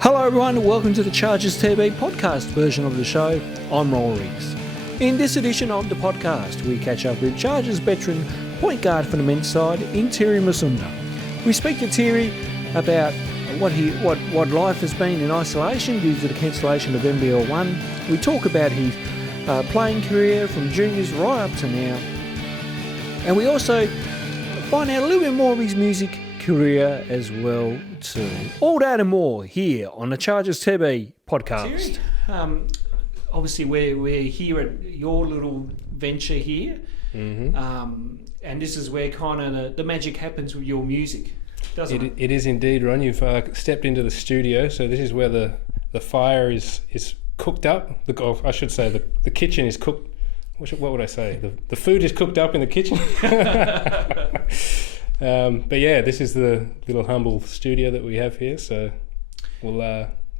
Hello everyone, welcome to the Chargers TV podcast version of the show. I'm Roll Riggs. In this edition of the podcast, we catch up with Chargers veteran point guard for the men's side in Tiri Masunda. We speak to Tiri about what life has been in isolation due to the cancellation of NBL 1. We talk about his playing career from juniors right up to now. And we also find out a little bit more of his music career as well too. All that and more here on the Chargers TV podcast. Tiri, obviously we're here at your little venture here, and this is where kind of the magic happens with your music, doesn't it? It is indeed, Ron. You've stepped into the studio, so this is where the fire is cooked up. I should say the kitchen is cooked. What would I say? The food is cooked up in the kitchen. But yeah, this is the little humble studio that we have here. So we'll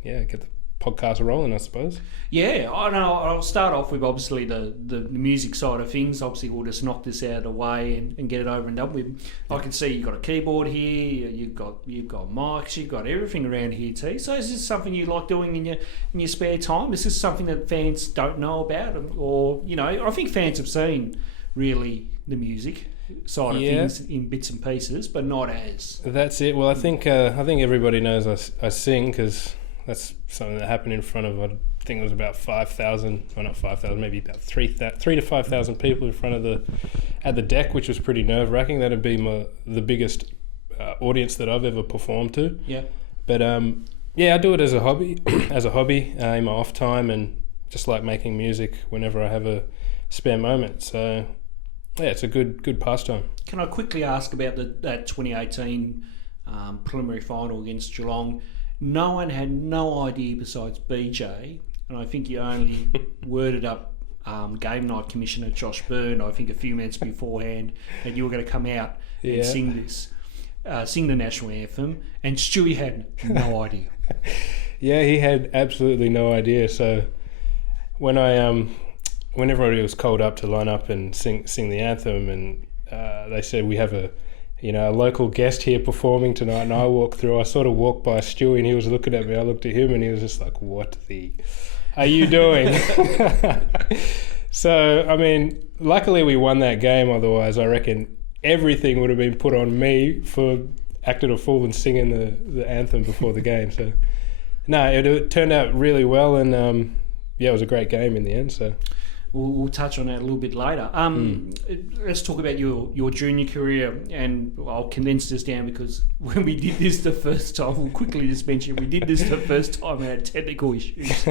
get the podcast rolling, I suppose. Yeah, I know. I'll start off with obviously the music side of things. Obviously, we'll just knock this out of the way and get it over and done with. I can see you've got a keyboard here. You've got mics. You've got everything around here too. So is this something you like doing in your spare time? Is this something that fans don't know about, or I think fans have seen really the music side of things in bits and pieces, but not as. That's it. Well, I think everybody knows I sing because that's something that happened in front of, I think it was about 5,000, well not 5,000, maybe about 3,000 to 5,000 people in front of at the deck, which was pretty nerve-wracking. That'd be the biggest audience that I've ever performed to. Yeah. But I do it as a hobby, in my off time, and just like making music whenever I have a spare moment. So yeah, it's a good pastime. Can I quickly ask about that 2018 preliminary final against Geelong? No one had no idea besides BJ, and I think you only worded up game night commissioner Josh Byrne, I think a few minutes beforehand, that you were going to come out and sing the national anthem, and Stewie had no idea. Yeah, he had absolutely no idea. So when when everybody was called up to line up and sing the anthem, and they said we have a local guest here performing tonight, and I walked through. I sort of walked by Stewie, and he was looking at me. I looked at him, and he was just like, "What the are you doing?" So, I mean, luckily we won that game. Otherwise, I reckon everything would have been put on me for acting a fool and singing the anthem before the game. So, no, it turned out really well, and it was a great game in the end. So. We'll touch on that a little bit later. Let's talk about your junior career, and I'll condense this down because when we did this the first time, we'll quickly just mention we did this the first time and had technical issues.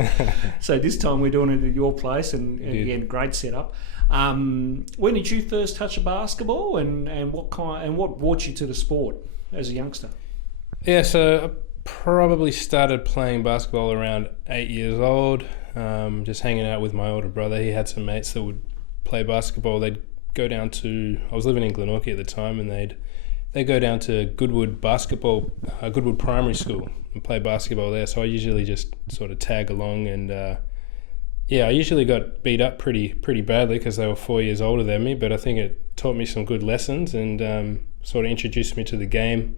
So this time we're doing it at your place, and again, great setup. When did you first touch a basketball, and what brought you to the sport as a youngster? Yeah, so I probably started playing basketball around 8 years old. Just hanging out with my older brother. He had some mates that would play basketball. They'd go down to, I was living in Glenorchy at the time, and they'd go down to Goodwood Primary School and play basketball there. So I usually just sort of tag along, and I usually got beat up pretty badly because they were 4 years older than me, but I think it taught me some good lessons and sort of introduced me to the game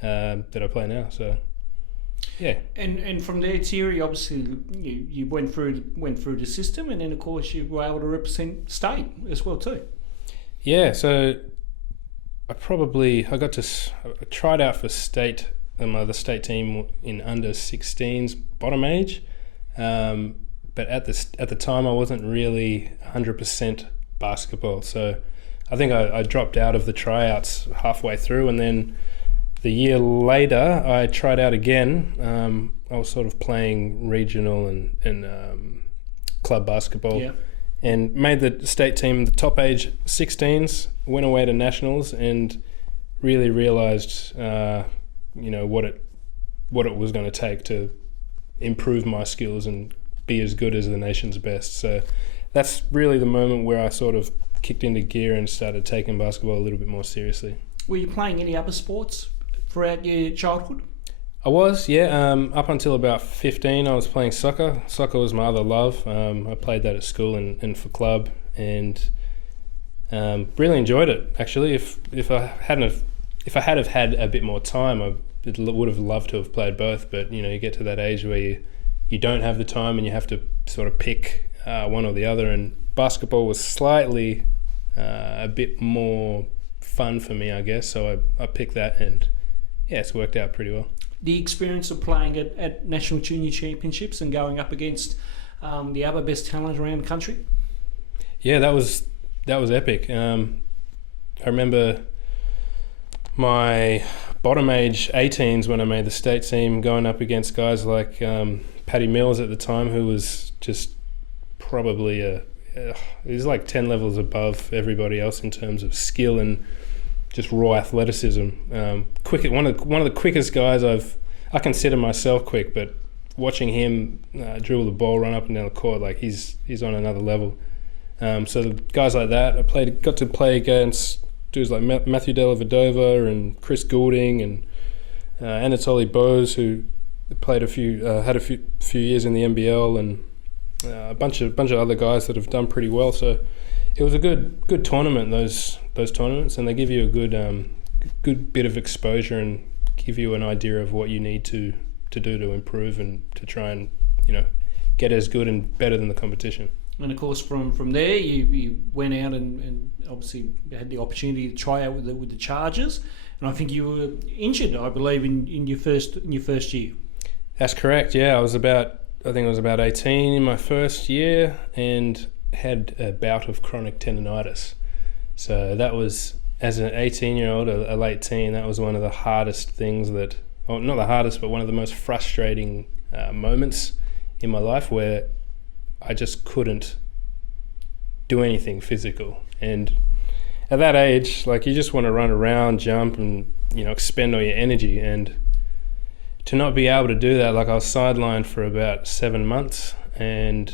that I play now. So yeah, and from there, Tiri, obviously you went through the system, and then of course you were able to represent state as well too. Yeah, so I tried out for state, the state team in under 16s bottom age, but at the time I wasn't really 100% basketball, so I think I dropped out of the tryouts halfway through, and then the year later, I tried out again. I was sort of playing regional and club basketball, and made the state team, the top age 16s, went away to nationals, and really realised, what it was going to take to improve my skills and be as good as the nation's best. So that's really the moment where I sort of kicked into gear and started taking basketball a little bit more seriously. Were you playing any other sports throughout your childhood? I was, yeah. Up until about 15, I was playing soccer. Soccer was my other love. I played that at school and for club, and really enjoyed it, actually. If I hadn't have if I had have had a bit more time, I would have loved to have played both. But you get to that age where you don't have the time and you have to sort of pick one or the other. And basketball was slightly a bit more fun for me, I guess. So I picked that, and it's worked out pretty well. The experience of playing at National Junior Championships and going up against the other best talent around the country? Yeah, that was epic. I remember my bottom age 18s when I made the state team, going up against guys like Paddy Mills at the time, who was just probably he's like 10 levels above everybody else in terms of skill and just raw athleticism. Quick, one of the quickest guys I consider myself quick, but watching him dribble the ball, run up and down the court, like he's on another level. So the guys like that, I got to play against dudes like Matthew Dellavedova and Chris Goulding and Anatoly Bose, who played had a few years in the NBL, and a bunch of other guys that have done pretty well. So it was a good tournament, those tournaments, and they give you a good bit of exposure and give you an idea of what you need to do to improve and to try and get as good and better than the competition. And of course, from there, you went out and obviously had the opportunity to try out with the Chargers. And I think you were injured, I believe, in your first year. That's correct. Yeah, I think I was about 18 in my first year and had a bout of chronic tendonitis. So that was, as an 18-year-old, a late teen, that was one of the hardest things not the hardest, but one of the most frustrating moments in my life, where I just couldn't do anything physical. And at that age, like, you just want to run around, jump, and expend all your energy. And to not be able to do that, like, I was sidelined for about 7 months, and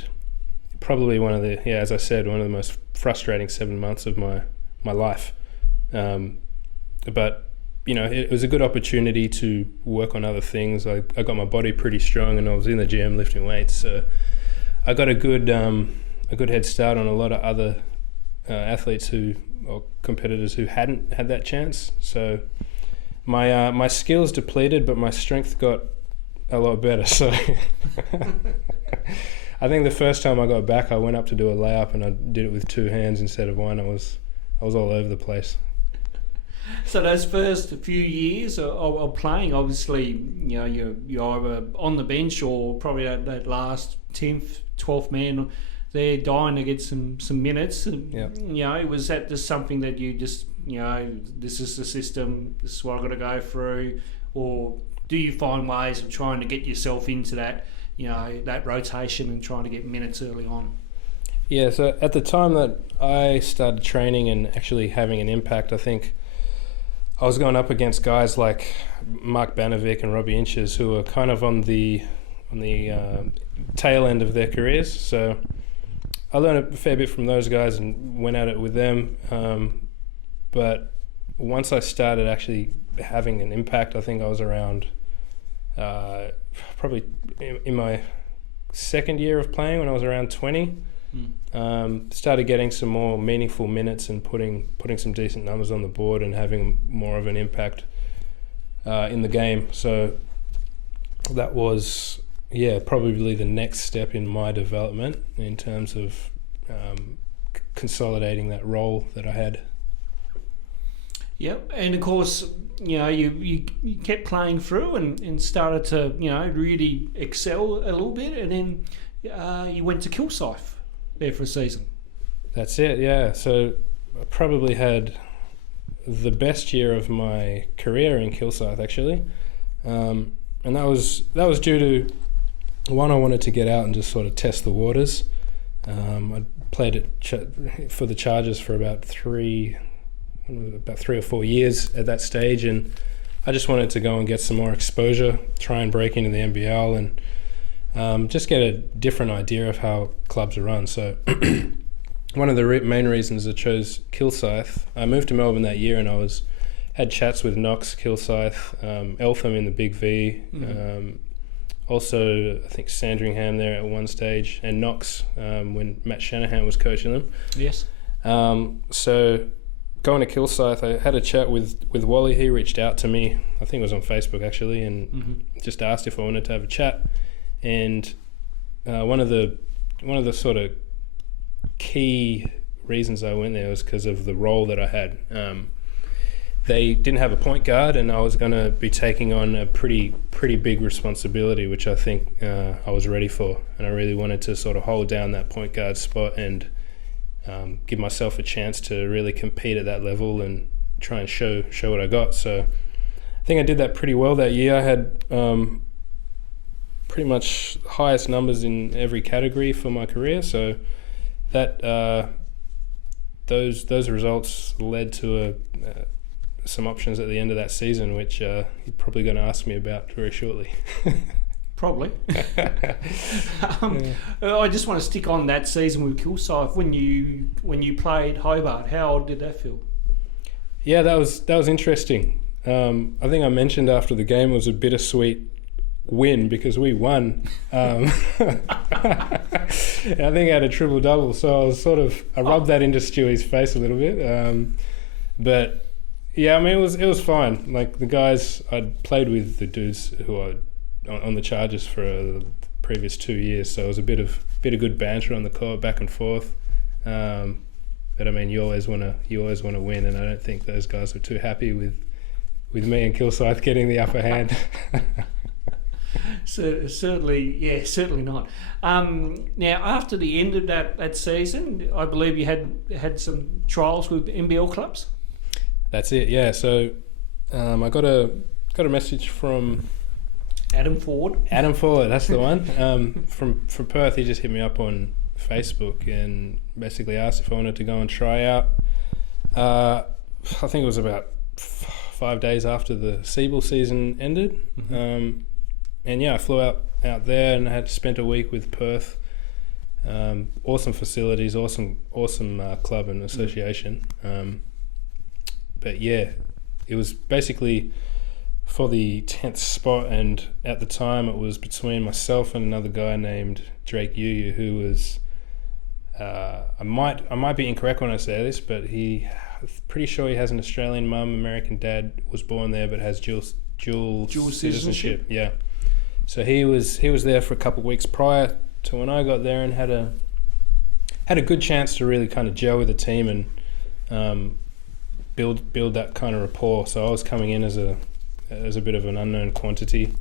probably one of the most frustrating 7 months of my life. But it was a good opportunity to work on other things. I got my body pretty strong, and I was in the gym lifting weights, so I got a good head start on a lot of other athletes or competitors who hadn't had that chance. So my skills depleted, but my strength got a lot better. So I think the first time I got back, I went up to do a layup and I did it with 2 hands instead of one. I was all over the place. So those first few years of playing, obviously, you're either on the bench or probably that last 10th, 12th man there dying to get some minutes. Yep. Was that just something that you just, this is the system, this is what I've got to go through? Or do you find ways of trying to get yourself into that, that rotation and trying to get minutes early on? Yeah, so at the time that I started training and actually having an impact, I think I was going up against guys like Mark Banovic and Robbie Inches, who were kind of on the tail end of their careers. So I learned a fair bit from those guys and went at it with them. But once I started actually having an impact, I think I was around probably in my second year of playing, when I was around 20. Started getting some more meaningful minutes and putting some decent numbers on the board and having more of an impact in the game. So that was probably the next step in my development in terms of consolidating that role that I had. Yep, and of course, you kept playing through and started to really excel a little bit, and then you went to Kilsyth there for a season. That's it, yeah. So I probably had the best year of my career in Kilsyth, actually, and that was due to, one, I wanted to get out and just sort of test the waters. I played for the Chargers for about 3 or 4 years at that stage, and I just wanted to go and get some more exposure, try and break into the NBL, and just get a different idea of how clubs are run. So one of the main reasons I chose Kilsyth, I moved to Melbourne that year, and I had chats with Knox, Kilsyth, Eltham in the Big V, also I think Sandringham there at one stage, and Knox when Matt Shanahan was coaching them. Yes. So going to Kilsyth, I had a chat with Wally. He reached out to me. I think it was on Facebook actually, and just asked if I wanted to have a chat. And one of the sort of key reasons I went there was because of the role that I had. They didn't have a point guard, and I was going to be taking on a pretty big responsibility, which I think I was ready for. And I really wanted to sort of hold down that point guard spot and give myself a chance to really compete at that level and try and show what I got. So I think I did that pretty well that year. I had pretty much highest numbers in every category for my career. So that those results led to some options at the end of that season, which you're probably going to ask me about very shortly. Probably. I just want to stick on that season with Kilsyth. When you played Hobart, how did that feel? Yeah, that was interesting. I think I mentioned after the game it was a bittersweet win because we won. I think I had a triple double, so I rubbed that into Stewie's face a little bit. But yeah, I mean it was fine. Like the guys, I'd played with the dudes who are on the Chargers for the previous 2 years, so it was a bit of good banter on the court, back and forth. But I mean, you always want to win, and I don't think those guys were too happy with me and Kilsyth getting the upper hand. So, certainly not. Now, after the end of that season, I believe you had some trials with NBL clubs. That's it. Yeah. So I got a message from Adam Ford, that's the one. From Perth. He just hit me up on Facebook and basically asked if I wanted to go and try out. I think it was about 5 days after the SEABL season ended. And yeah, I flew out there and I had spent a week with Perth. Awesome facilities, awesome club and association. But yeah, it was basically for the 10th spot, and at the time it was between myself and another guy named Drake Yuyu, who was I might be incorrect when I say this, but pretty sure he has an Australian mum, American dad, was born there but has dual citizenship. Yeah. So he was there for a couple of weeks prior to when I got there, and had a good chance to really kind of gel with the team and build that kind of rapport. So I was coming in as a bit of an unknown quantity.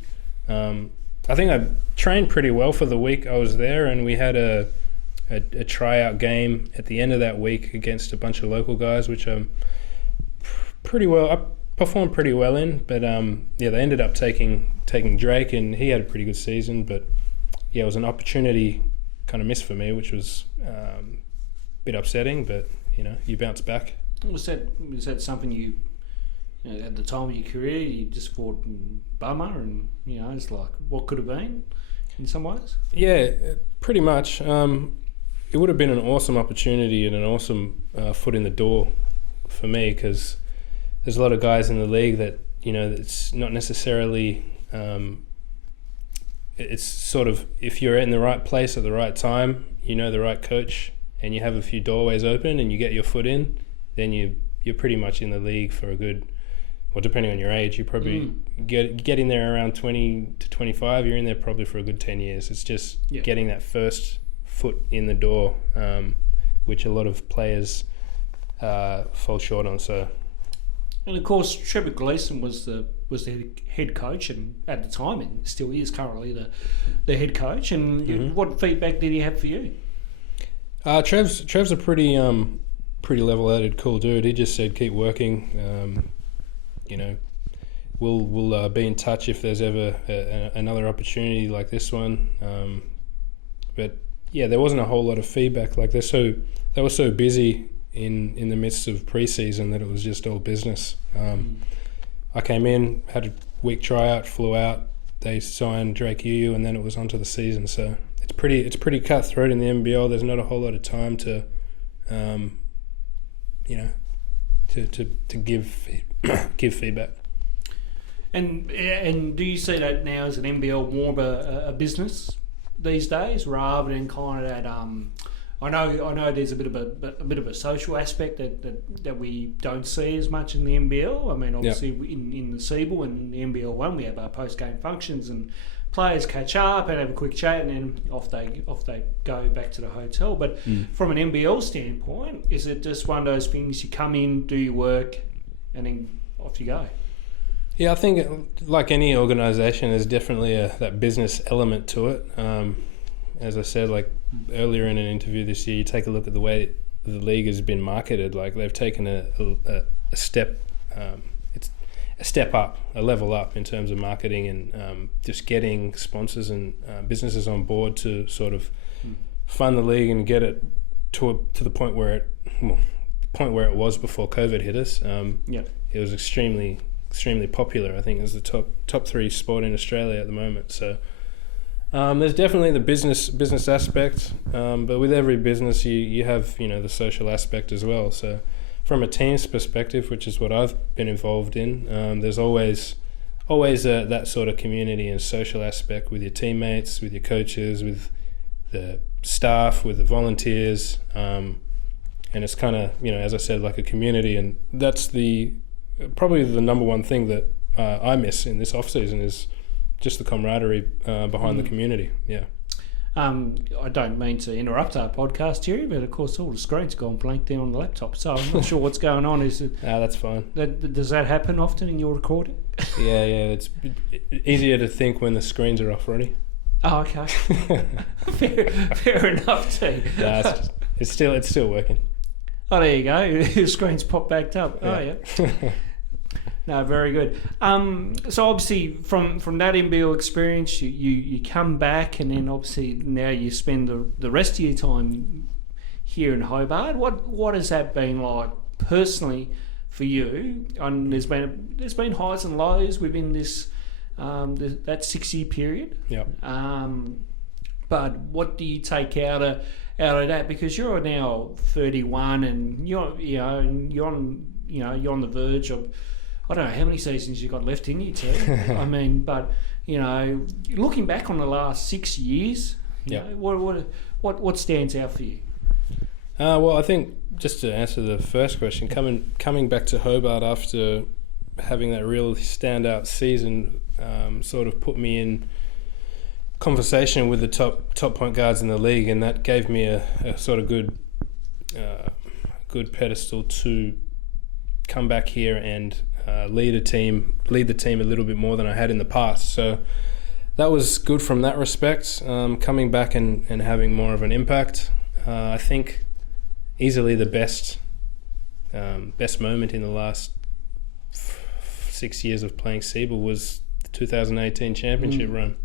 I think I trained pretty well for the week I was there, and we had a tryout game at the end of that week against a bunch of local guys, which I performed pretty well in. But they ended up taking Drake, and he had a pretty good season. But yeah, it was an opportunity kind of missed for me, which was a bit upsetting. But you bounce back. Was that something you at the time of your career you just thought bummer, and it's like what could have been in some ways? Yeah, pretty much. It would have been an awesome opportunity and an awesome foot in the door for me, because there's a lot of guys in the league that it's not necessarily it's sort of, if you're in the right place at the right time, the right coach, and you have a few doorways open and you get your foot in, then you're pretty much in the league for a good, well, depending on your age, you probably get in there around 20 to 25, you're in there probably for a good 10 years. It's just getting that first foot in the door, which a lot of players fall short on. So, and of course, Trevor Gleeson was the head coach, and at the time, and still is currently the head coach. And what feedback did he have for you? Trev's a pretty level-headed, cool dude. He just said keep working. We'll be in touch if there's ever another opportunity like this one. But yeah, there wasn't a whole lot of feedback. Like they were so busy in the midst of pre-season that it was just all business. I came in, had a week tryout, flew out. They signed Drake Yuyu, and then it was onto the season. So it's pretty cutthroat in the NBL. There's not a whole lot of time to give feedback. And do you see that now as an NBL more of a business these days, rather than kind of that I know. There's a bit of a social aspect that we don't see as much in the NBL. I mean, obviously in the SEABL and the NBL one, we have our post game functions and players catch up and have a quick chat, and then off they go back to the hotel. But from an NBL standpoint, is it just one of those things you come in, do your work, and then off you go? Yeah, I think like any organisation, there's definitely that business element to it. As I said, like earlier in an interview this year, you take a look at the way the league has been marketed. Like they've taken a step, it's a step up, a level up in terms of marketing and just getting sponsors and businesses on board to sort of fund the league and get it to the point where it was before COVID hit us. It was extremely popular. I think it's the top 3 sport in Australia at the moment. So there's definitely the business aspect, but with every business you have the social aspect as well. So from a team's perspective, which is what I've been involved in, there's always that sort of community and social aspect with your teammates, with your coaches, with the staff, with the volunteers, and it's kind of as I said, like a community, and that's probably the number one thing that I miss in this off season is just the camaraderie behind the community. Yeah. I don't mean to interrupt our podcast here, but of course all the screens gone blank down on the laptop, so I'm not sure what's going on. Is it? That's fine. Does that happen often in your recording? Yeah. It's easier to think when the screens are off already. Oh, okay. fair enough too. It's still working. Oh, there you go. Your screen's popped back up. Yeah. Oh, yeah. No, very good. So obviously from that NBL experience, you come back, and then obviously now you spend the rest of your time here in Hobart. What has that been like personally for you? And there's been highs and lows within this that 6-year period. Yeah. But what do you take out of that? Because you're now 31, and you're on the verge of, I don't know how many seasons you got left in you too. I mean, but looking back on the last 6 years, what stands out for you? Well, I think just to answer the first question, coming back to Hobart after having that real standout season, sort of put me in conversation with the top point guards in the league, and that gave me a sort of good pedestal to come back here and lead the team a little bit more than I had in the past. So that was good from that respect. Coming back and having more of an impact. I think easily the best moment in the last 6 years of playing SEABL was the 2018 championship run.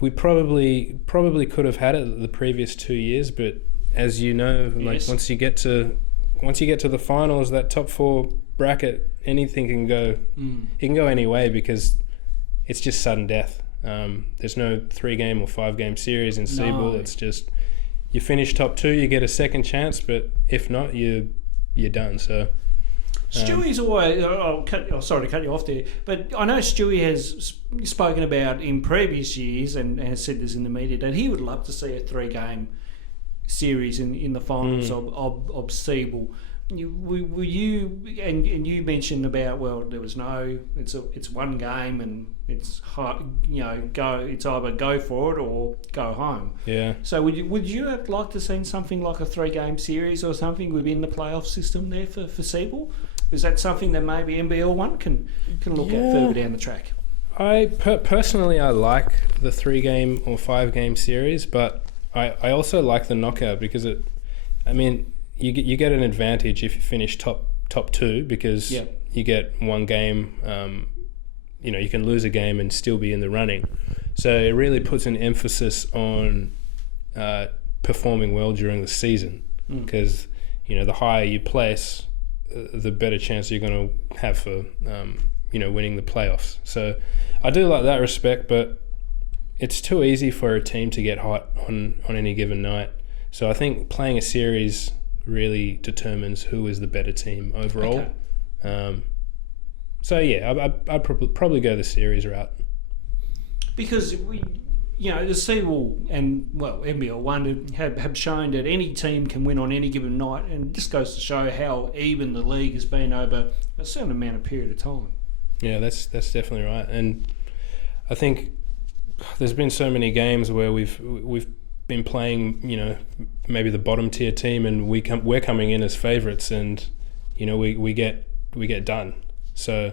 We probably could have had it the previous 2 years, but as you know, like once you get to the finals, that top 4 bracket, anything can go. It can go any way because it's just sudden death. There's no 3-game or 5-game series in SEABL. It's just you finish top 2, you get a second chance, but if not, you're done. So Stewie's always. Sorry to cut you off there, but I know Stewie has spoken about in previous years and has said this in the media that he would love to see a 3-game series in the finals of SEABL. Were you and you mentioned about, well, there was no. It's one game and it's it's either go for it or go home. Yeah. So would you have liked to seen something like a 3-game series or something within the playoff system there for SEABL? Is that something that maybe NBL one can look at further down the track? I personally like the 3-game or 5-game series, but I also like the knockout because you get an advantage if you finish top 2 because you get one game. You can lose a game and still be in the running. So it really puts an emphasis on performing well during the season because the higher you place, the better chance you're going to have for winning the playoffs. So I do like that respect, but it's too easy for a team to get hot on any given night. So I think playing a series really determines who is the better team overall. Okay. I'd probably go the series route. Because the SEABL and NBL One have shown that any team can win on any given night, and this goes to show how even the league has been over a certain amount of period of time. Yeah, that's definitely right, and I think there's been so many games where we've been playing, maybe the bottom tier team, and we're coming in as favourites, and we get done. So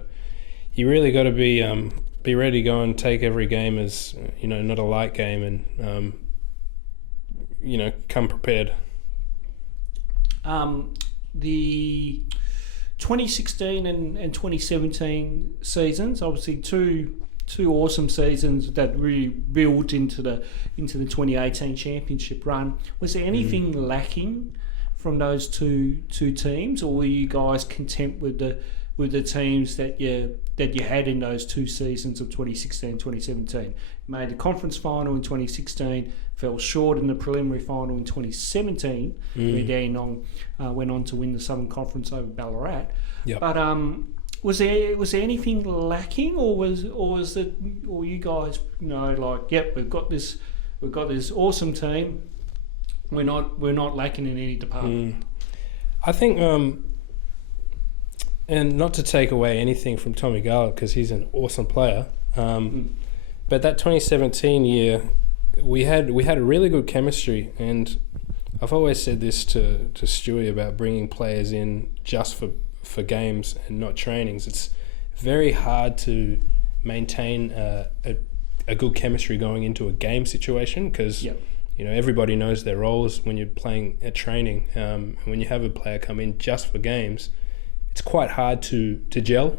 you really got to be ready to go and take every game as not a light game, and come prepared. The 2016 and 2017 seasons, obviously two awesome seasons that really built into the 2018 championship run. Was there anything lacking from those two teams, or were you guys content with the teams that you had in those two seasons of 2016 and 2017? Made the conference final in 2016, fell short in the preliminary final in 2017, where Dandenong went on to win the Southern Conference over Ballarat. Yep. But was there anything lacking, or was it, or you guys yep, we've got this awesome team, we're not lacking in any department? I think and not to take away anything from Tommy Garlick, because he's an awesome player, but that 2017 year we had a really good chemistry, and I've always said this to Stewie about bringing players in just for games and not trainings. It's very hard to maintain a good chemistry going into a game situation, because everybody knows their roles when you're playing at training. And when you have a player come in just for games, it's quite hard to gel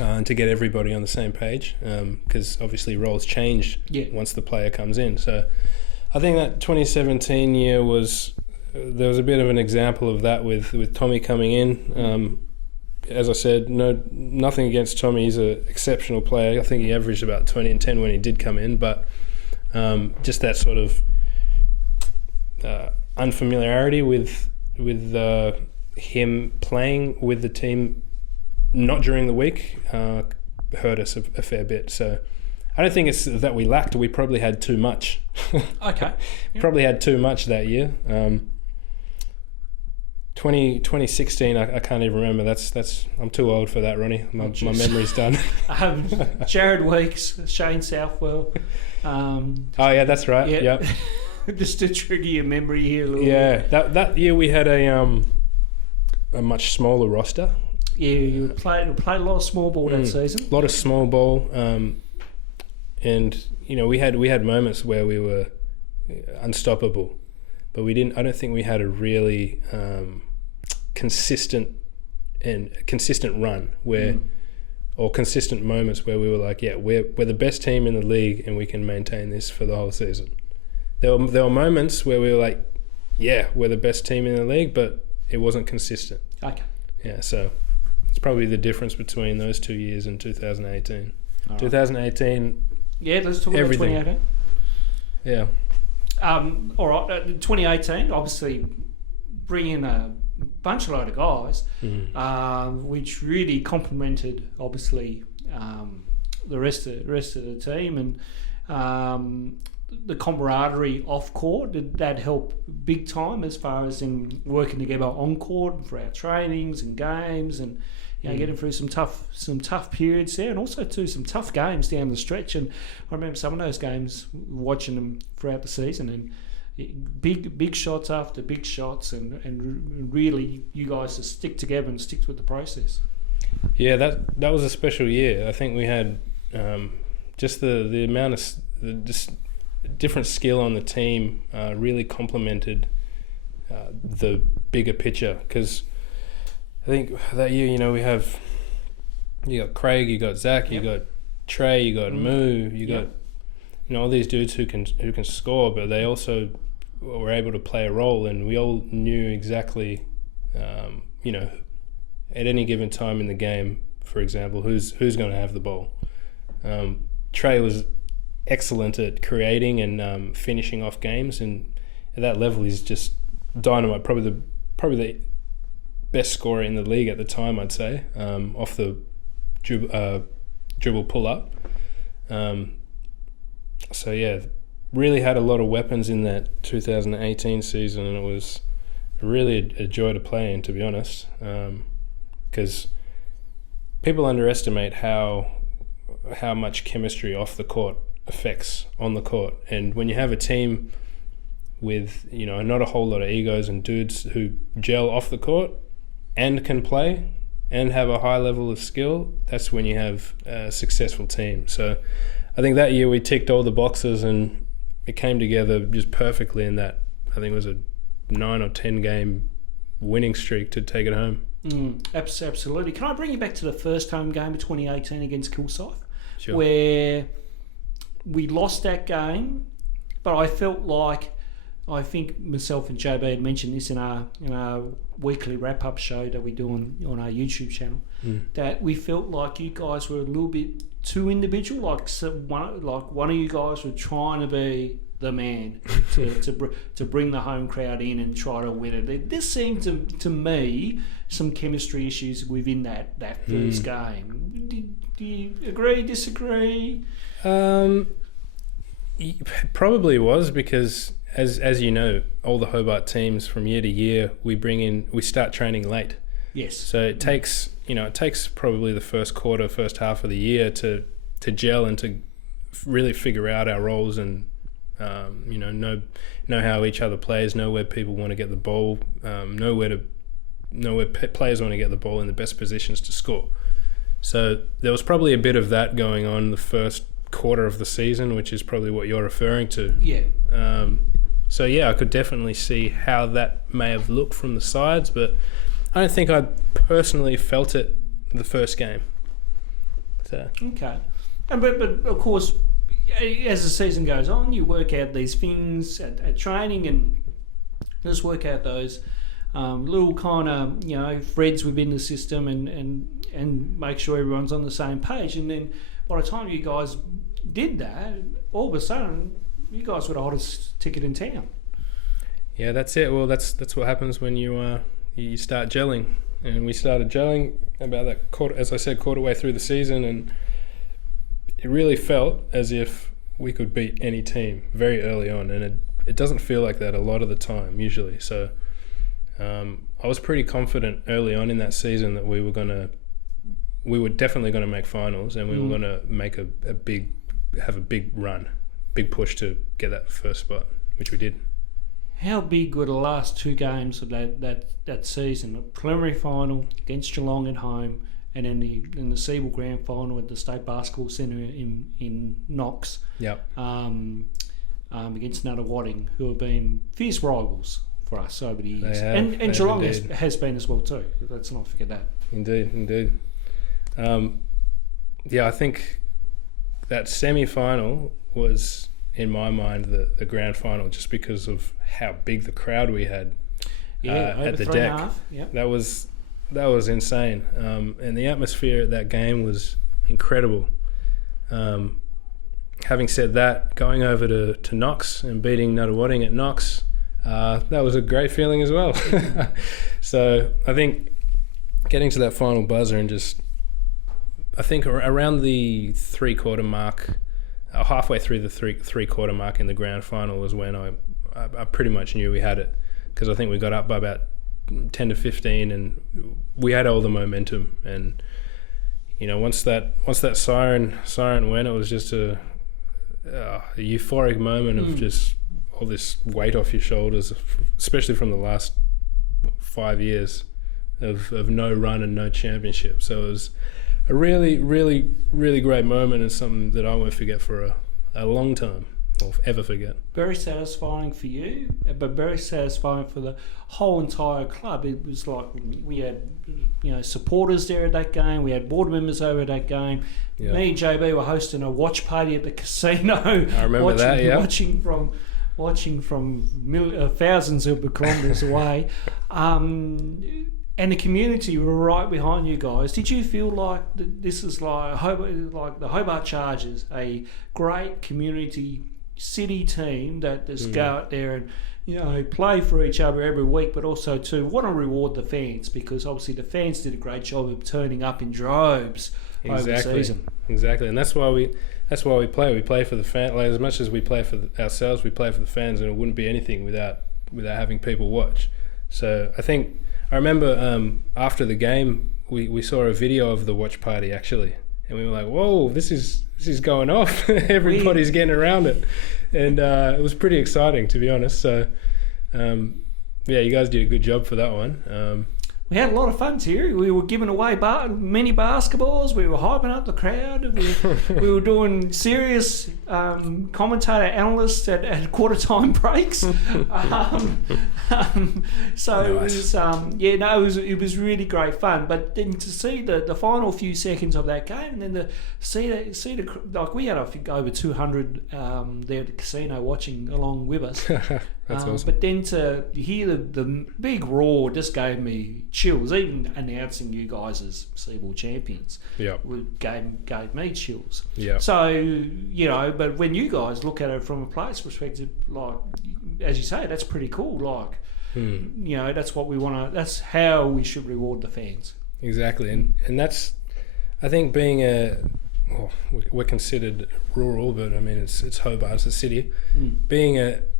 and to get everybody on the same page, because obviously roles change once the player comes in. So I think that 2017 year there was a bit of an example of that with Tommy coming in. As I said, nothing against Tommy. He's an exceptional player. I think he averaged about 20 and 10 when he did come in, but just that sort of unfamiliarity with him playing with the team not during the week hurt us a fair bit. So I don't think it's that we lacked. We probably had too much. Okay. Probably had too much that year. 2016, I can't even remember. That's I'm too old for that, Ronnie. My memory's done. Jared Weeks, Shane Southwell. Oh yeah, that's right. Yeah. Just to trigger your memory here a little bit. Yeah, that year we had a much smaller roster. Yeah, you played a lot of small ball that season. A lot of small ball, and we had moments where we were unstoppable, but we didn't. I don't think we had a really consistent run where, or consistent moments where we were like, we're the best team in the league and we can maintain this for the whole season. There were moments where we were like, we're the best team in the league, but it wasn't consistent. Okay. Yeah, so it's probably the difference between those 2 years and 2018. All 2018. Yeah, let's talk everything. About 2018. Yeah. All right. 2018, obviously, bringing a load of guys, which really complemented obviously the rest of the team, and the camaraderie off court, that helped big time as far as in working together on court for our trainings and games, and getting through some tough periods there, and also some tough games down the stretch. And I remember some of those games, watching them throughout the season, and big shots after big shots, and really you guys just stick together and stick with the process. Yeah, that was a special year. I think we had just the amount of just different skill on the team really complemented the bigger picture, because I think that year, you got Craig, you got Zach, you got Trey, you got Moo, you got all these dudes who can score, but they also were able to play a role, and we all knew exactly, at any given time in the game, for example, who's going to have the ball. Trey was excellent at creating and finishing off games, and at that level he's just dynamite. Probably the best scorer in the league at the time, I'd say, off the dribble pull up. So yeah, really had a lot of weapons in that 2018 season, and it was really a joy to play in, to be honest, because people underestimate how much chemistry off the court affects on the court. And when you have a team with, you know, not a whole lot of egos and dudes who gel off the court and can play and have a high level of skill, that's when you have a successful team. So I think that year we ticked all the boxes, and it came together just perfectly in that, I think it was a 9 or 10 game winning streak to take it home. Absolutely. Can I bring you back to the first home game of 2018 against Kilsyth? Sure. Where we lost that game, but I felt like, I think myself and JB had mentioned this in our weekly wrap-up show that we do on our YouTube channel, that we felt like you guys were a little bit too individual, like one of you guys were trying to be the man to bring the home crowd in and try to win it. There seemed to me some chemistry issues within that first game. Do you agree, disagree? Probably was, because as you know, all the Hobart teams from year to year, we start training late. Yes. So it takes probably the first half of the year to gel and to really figure out our roles and know how each other plays, know where people want to get the ball, know where players want to get the ball in the best positions to score. So there was probably a bit of that going on the first quarter of the season, which is probably what you're referring to. Yeah. So yeah, I could definitely see how that may have looked from the sides, but I don't think I personally felt it the first game. So okay, but of course, as the season goes on, you work out these things at training and just work out those little kind of threads within the system and make sure everyone's on the same page. And then by the time you guys did that, all of a sudden you guys were the hottest ticket in town. Yeah, that's it. Well, that's what happens when you start gelling, and we started gelling about that quarter way through the season, and it really felt as if we could beat any team very early on, and it doesn't feel like that a lot of the time usually. So I was pretty confident early on in that season that we were definitely going to make finals, and we were going to make a big run, big push to get that first spot, which we did. How big were the last two games of that season? The preliminary final against Geelong at home, and then in the SEABL Grand Final at the State Basketball Centre in Knox. Yep. Against Nunawading, who have been fierce rivals for us over the years. And Geelong has been as well too. Let's not forget that. Indeed. I think that semi-final was, in my mind, the grand final, just because of how big the crowd we had at the deck. Yep. That was insane, and the atmosphere at that game was incredible. Having said that, going over to Knox and beating Nunawading at Knox, that was a great feeling as well. So I think getting to that final buzzer and I think around the three-quarter mark, halfway through the three-quarter mark in the grand final was when I pretty much knew we had it, because I think we got up by about 10 to 15 and we had all the momentum. And once that siren went, it was just a euphoric moment of just all this weight off your shoulders, especially from the last 5 years of no run and no championship. So it was a really, really, really great moment, and something that I won't forget for a long time, or ever forget. Very satisfying for you, but very satisfying for the whole entire club. It was like we had supporters there at that game, we had board members over at that game. Yeah. Me and JB were hosting a watch party at the casino. I remember that, yeah. Watching from thousands of kilometres away. And the community were right behind you guys. Did you feel like this is like the Hobart Chargers, a great community city team that just go out there and play for each other every week, but also to want to reward the fans, because obviously the fans did a great job of turning up in droves over the season. Exactly, and that's why that's why we play. We play for the fan. Like, as much as we play for ourselves, we play for the fans, and it wouldn't be anything without having people watch. So I remember after the game, we saw a video of the watch party actually, and we were like, "Whoa, this is going off! Everybody's getting around it," and it was pretty exciting, to be honest. So, yeah, you guys did a good job for that one. We had a lot of fun, Terry. We were giving away many basketballs. We were hyping up the crowd. We were doing serious commentator analysts at quarter time breaks. So nice. It was really great fun. But then to see the final few seconds of that game, and then like we had I think over 200 there at the casino watching along with us. That's awesome. But then to hear the big roar just gave me chills. Even announcing you guys as SEABL champions gave me chills. Yeah. So, but when you guys look at it from a player's perspective, like, as you say, that's pretty cool. Like, that's what we want to, that's how we should reward the fans. Exactly. And that's, I think being we're considered rural, but I mean, it's Hobart, it's a city. Being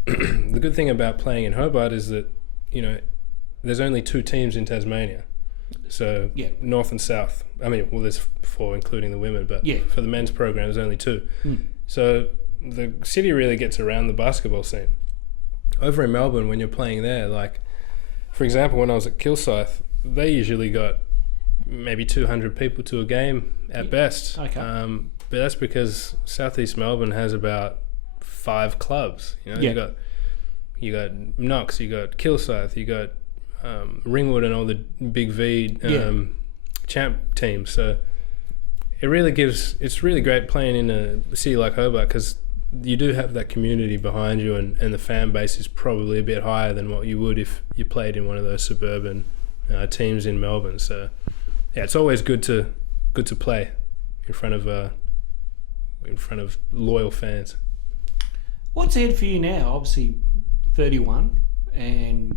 the good thing about playing in Hobart is that, there's only 2 teams in Tasmania. So north and south. I mean, well, there's 4 including the women, but for the men's program, there's only 2. So the city really gets around the basketball scene. Over in Melbourne, when you're playing there, like, for example, when I was at Kilsyth, they usually got maybe 200 people to a game at best. Okay. But that's because Southeast Melbourne has about 5 clubs. You got Knox, you got Kilsyth, you got Ringwood, and all the big V champ teams. So it's really great playing in a city like Hobart, because you do have that community behind you, and the fan base is probably a bit higher than what you would if you played in one of those suburban teams in Melbourne. So it's always good to play in front of loyal fans. What's ahead for you now? Obviously 31, and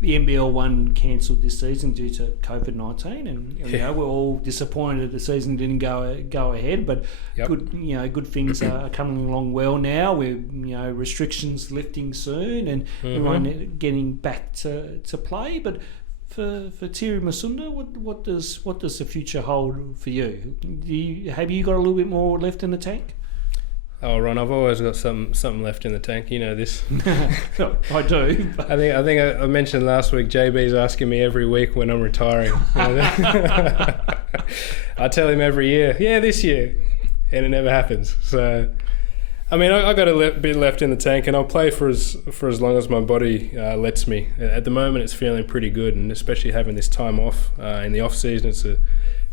the NBL one cancelled this season due to COVID-19, and we're all disappointed the season didn't go ahead. But good things are coming along well now. With restrictions lifting soon, and everyone getting back to play. But for Tiri Masunda, what does the future hold for you? Have you got a little bit more left in the tank? Oh, Ron, I've always got something left in the tank. You know this. I do. I think I mentioned last week, JB's asking me every week when I'm retiring. I tell him every year, this year, and it never happens. So, I mean, I got a bit left in the tank, and I'll play for as long as my body lets me. At the moment, it's feeling pretty good, and especially having this time off in the off season, it's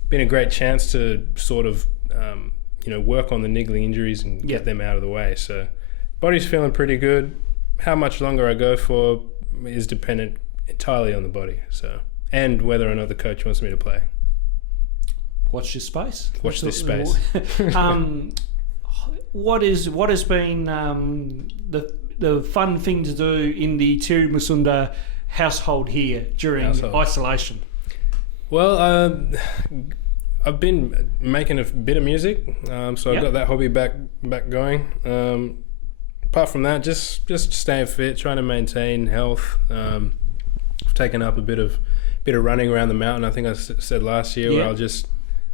been a great chance to sort of work on the niggling injuries and get them out of the way. So body's feeling pretty good. How much longer I go for is dependent entirely on the body, and whether or not the coach wants me to play. Watch this space. Watch this space. What has been the fun thing to do in the Tiri Masunda household here during isolation? Well, I've been making a bit of music, so I've got that hobby back going. Apart from that, just staying fit, trying to maintain health. I've taken up a bit of running around the mountain. I think I said last year where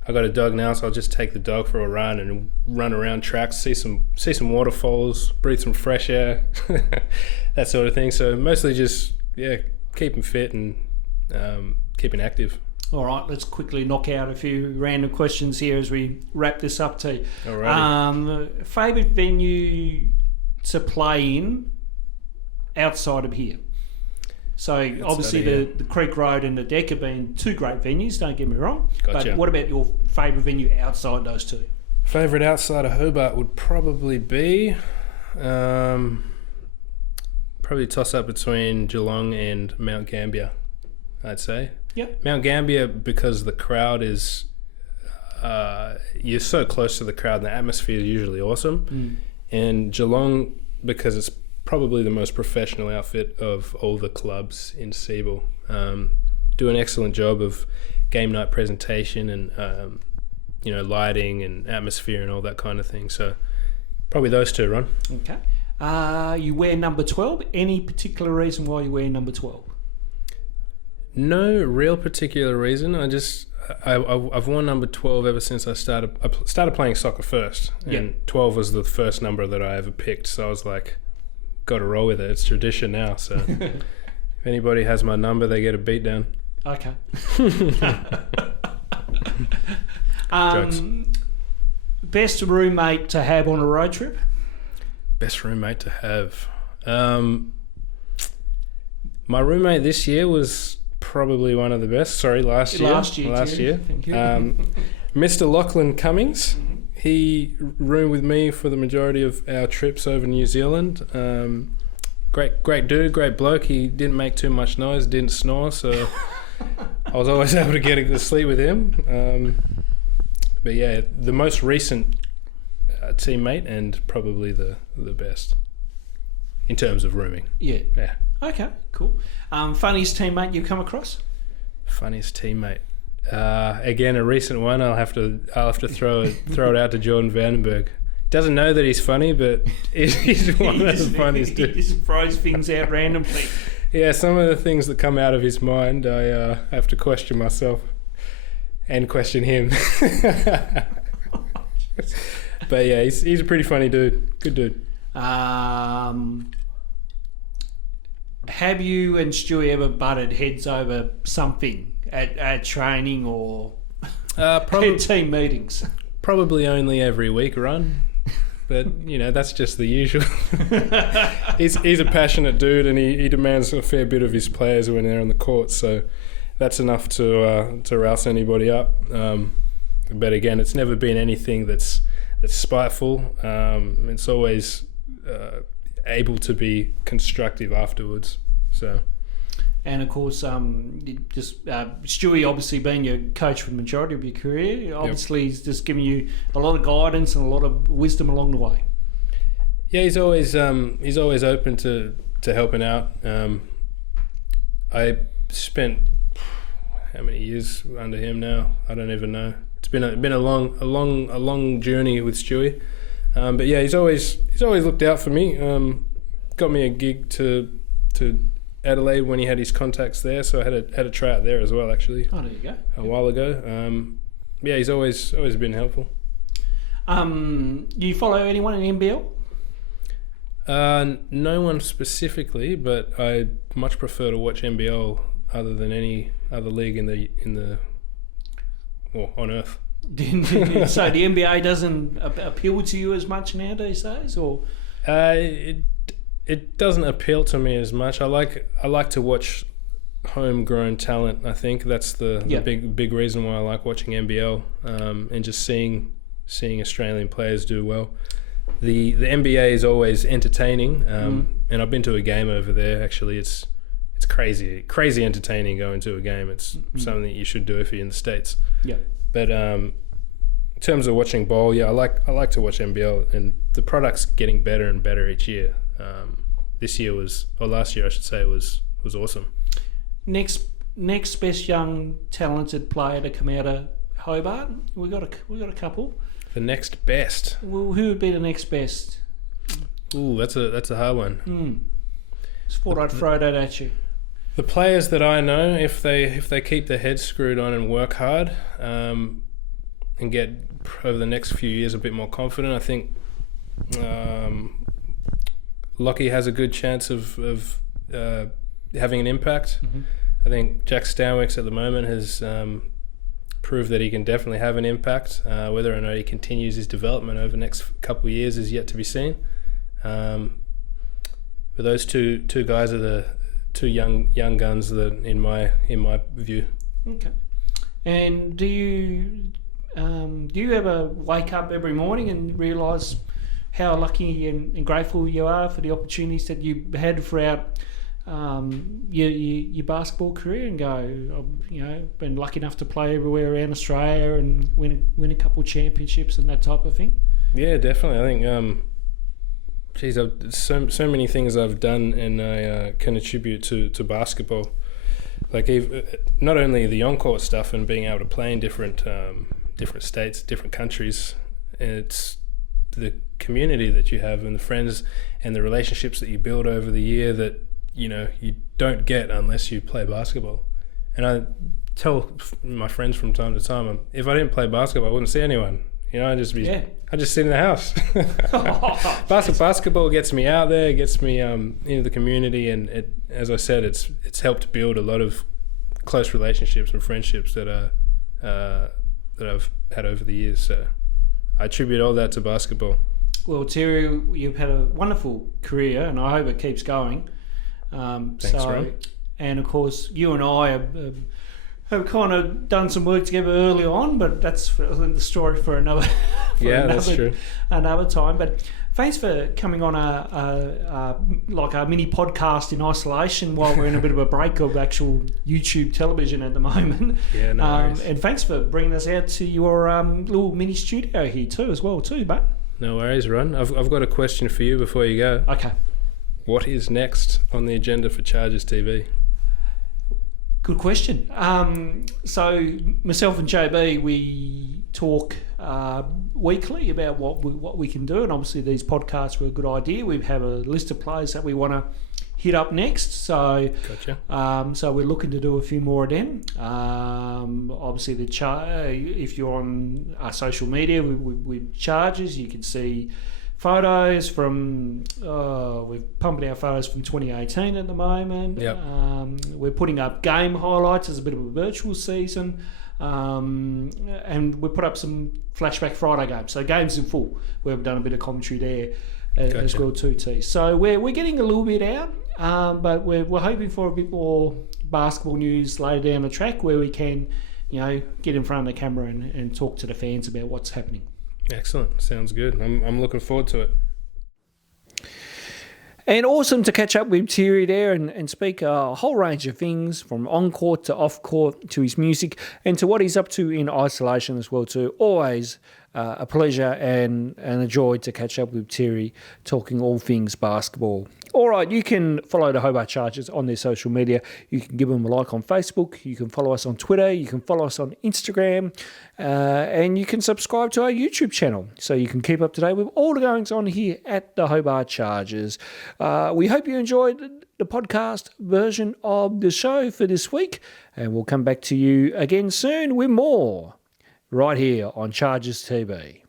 I got a dog now, so I'll just take the dog for a run and run around tracks, see some waterfalls, breathe some fresh air, that sort of thing. So mostly just keeping fit and keeping active. All right, let's quickly knock out a few random questions here as we wrap this up too. All right. Favourite venue to play in outside of here? So obviously the Creek Road and the Deck have been 2 great venues, don't get me wrong. Gotcha. But what about your favourite venue outside those 2? Favourite outside of Hobart would probably be probably toss up between Geelong and Mount Gambier, I'd say. Yep. Mount Gambier, because the crowd is you're so close to the crowd and the atmosphere is usually awesome. And Geelong, because it's probably the most professional outfit of all the clubs in SEABL. Do an excellent job of game night presentation and lighting and atmosphere and all that kind of thing. So probably those two, Ron. Okay. You wear number 12. Any particular reason why you wear number 12? No real particular reason. I've worn number 12 ever since I started playing soccer first, and 12 was the first number that I ever picked. So I was like, got to roll with it. It's tradition now. So if anybody has my number, they get a beat down. Okay. Jokes. Best roommate to have on a road trip? Best roommate to have. My roommate this year was probably one of the best. Sorry, last year. Thank you. Mr. Lachlan Cummings. He roomed with me for the majority of our trips over New Zealand. Great dude, great bloke. He didn't make too much noise, didn't snore, so I was always able to get a good sleep with him. But yeah, the most recent teammate and probably the best in terms of rooming. Yeah. Yeah. Okay, cool. Funniest teammate you've come across? Funniest teammate. Again, a recent one. I'll have to throw it out to Jordan Vandenberg. Doesn't know that he's funny, but he's one of the funniest dudes. He just throws things out randomly. Yeah, some of the things that come out of his mind, I have to question myself and question him. But yeah, he's a pretty funny dude. Good dude. Have you and Stewie ever butted heads over something at training or at team meetings? Probably only every week, Ron. But, that's just the usual. He's a passionate dude, and he demands a fair bit of his players when they're on the court. So that's enough to rouse anybody up. But again, it's never been anything that's spiteful. It's always able to be constructive afterwards. So, and of course, Stewie obviously being your coach for the majority of your career, obviously he's just giving you a lot of guidance and a lot of wisdom along the way. Yeah, he's always open to helping out. I spent how many years under him now? I don't even know. It's been a long journey with Stewie. But yeah, he's always looked out for me. Got me a gig to Adelaide when he had his contacts there, so I had a tryout there as well, actually. Oh, there you go. A while ago. Yeah, he's always been helpful. You follow anyone in NBL? No one specifically, but I much prefer to watch NBL other than any other league on earth. So the NBA doesn't appeal to you as much nowadays, or? It doesn't appeal to me as much. I like to watch homegrown talent. I think that's the big reason why I like watching NBL, and just seeing Australian players do well. The NBA is always entertaining, and I've been to a game over there. Actually, it's crazy entertaining going to a game. It's something that you should do if you're in the States. Yeah. But in terms of watching ball, I like to watch NBL, and the product's getting better and better each year. Last year I should say, was awesome. Next best young talented player to come out of Hobart. We got a couple. The next best. Well, who would be the next best? Ooh, that's a hard one. Just thought I'd throw that at you. The players that I know, if they keep their heads screwed on and work hard, and get over the next few years a bit more confident, I think Lockie has a good chance of having an impact. Mm-hmm. I think Jack Stanwix at the moment has proved that he can definitely have an impact. Whether or not he continues his development over the next couple of years is yet to be seen. But those two guys are the two young guns that in my view. Okay. And do you ever wake up every morning and realise how lucky and grateful you are for the opportunities that you had throughout your basketball career, and go, been lucky enough to play everywhere around Australia and win a couple of championships and that type of thing? Yeah, definitely. I think, so many things I've done and I can attribute to basketball. Like not only the on-court stuff and being able to play in different different states, different countries, and it's the community that you have and the friends and the relationships that you build over the year that you don't get unless you play basketball. And I tell my friends from time to time, if I didn't play basketball, I wouldn't see anyone. I'd just sit in the house. Basketball gets me out there, gets me into the community, and as I said, it's helped build a lot of close relationships and friendships that I've had over the years. So I attribute all that to basketball. Well, Tiri, you've had a wonderful career, and I hope it keeps going. Thanks, Ron. And of course, you and I have kind of done some work together early on, but that's the story for another. That's true. Another time. But thanks for coming on a mini podcast in isolation while we're in a bit of a break of actual YouTube television at the moment. Yeah, no worries. And thanks for bringing us out to your little mini studio here as well, but. No worries, Ron. I've got a question for you before you go. Okay. What is next on the agenda for Chargers TV? Good question. So myself and JB, we talk weekly about what we can do, and obviously these podcasts were a good idea. We have a list of players that we want to hit up next. So, gotcha. So we're looking to do a few more of them. Obviously, if you're on our social media with Chargers, you can see photos from we're pumping our photos from 2018 at the moment. Yep. We're putting up game highlights as a bit of a virtual season, and we put up some flashback Friday games, so games in full. We've done a bit of commentary there as well too. So we're getting a little bit out, but we're hoping for a bit more basketball news later down the track where we can get in front of the camera and talk to the fans about what's happening. Excellent. Sounds good. I'm looking forward to it. And awesome to catch up with Tiri there and speak a whole range of things, from on-court to off-court to his music and to what he's up to in isolation as well too. Always a pleasure and a joy to catch up with Tiri, talking all things basketball. All right, you can follow the Hobart Chargers on their social media. You can give them a like on Facebook. You can follow us on Twitter. You can follow us on Instagram. And you can subscribe to our YouTube channel so you can keep up to date with all the goings on here at the Hobart Chargers. We hope you enjoyed the podcast version of the show for this week. And we'll come back to you again soon with more right here on Chargers TV.